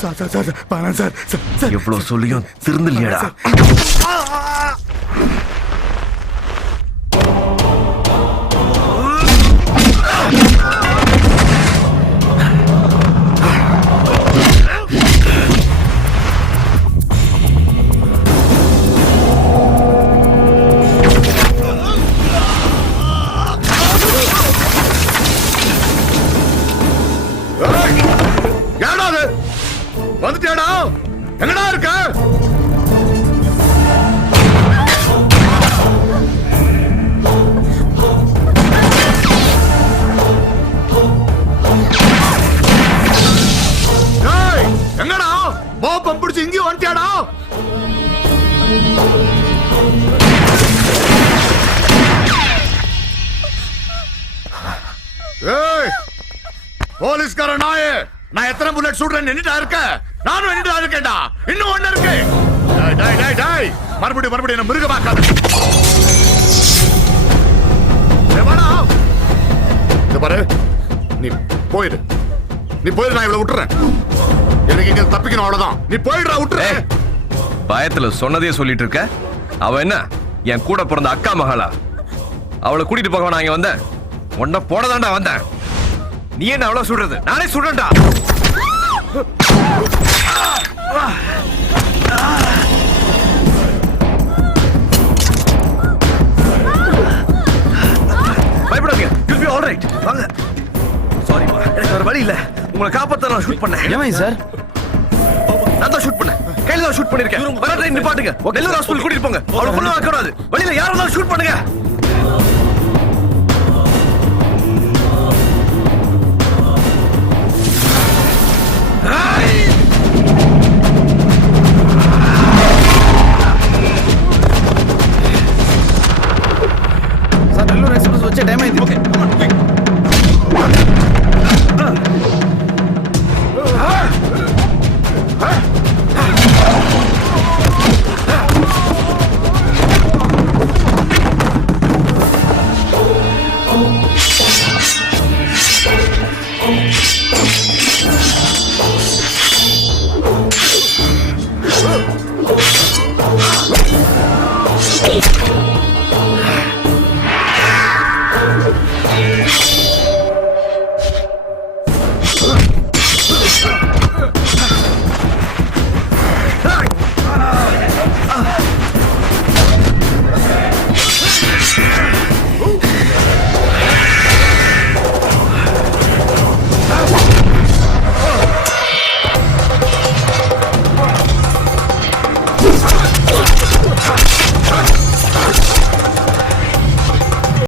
Sir பணம் sir. எவ்வளவு சொல்லியும் திருந்தலையடா. வந்துட்டேடா, எங்கடா இருக்க? எங்கடா பாப்பம் பிடிச்சு இங்கேயும் வந்துட்டியாடா? போலீஸ்கார நாயே, நான் எத்தனை புல்லட் சுடுறேன்னு நின்னுட்டா இருக்க? நானும் நின்னுட்டா இருக்கேன்டா. இன்னும் ஒண்ணு இருக்கு. மறுபடியும் என்ன மிருகமாக்காத. பாரு, நீ போயிடு, நான் இவ்வளவு விட்டுறேன். எனக்கு இங்க தப்பிக்கணும், அவ்வளவுதான். நீ போயிடுறா, விட்டுற. பயத்துல சொன்னதே சொல்லிட்டு இருக்க. அவ என்ன என் கூட பிறந்த அக்கா மகளா? அவளை கூட்டிட்டு போக நான் இங்க வந்தேன். உன்ன போடதாண்டா வந்தேன். நீ என்ன அவ்வளவு சுடுறது? நானே சுடுறேன்டா. பயப்படாதீங்க. you'll be all right. வாங்க. சாரிமா, எனக்கு வேற வழி இல்ல. உங்களை காப்பாத்த நான் ஷூட் பண்ணேன். ஏமாய் சார்? நான் தான் ஷூட் பண்ணேன். கையில தான் ஷூட் பண்ணிருக்கேன். வர ட்ரெயின் நிப்பாட்டுங்க. நெல்லூர் ஹாஸ்பிடல் கூட்டிட்டு போங்க. அவளை கொல்ல வைக்கக்கூடாது. வழியில யாரா இருந்தாலும் ஷூட் பண்ணுங்க. சார், நெல்லூர் எக்ஸ்பிரஸ் வச்ச டைம் ஆயிடுச்சு. Okay, Hey!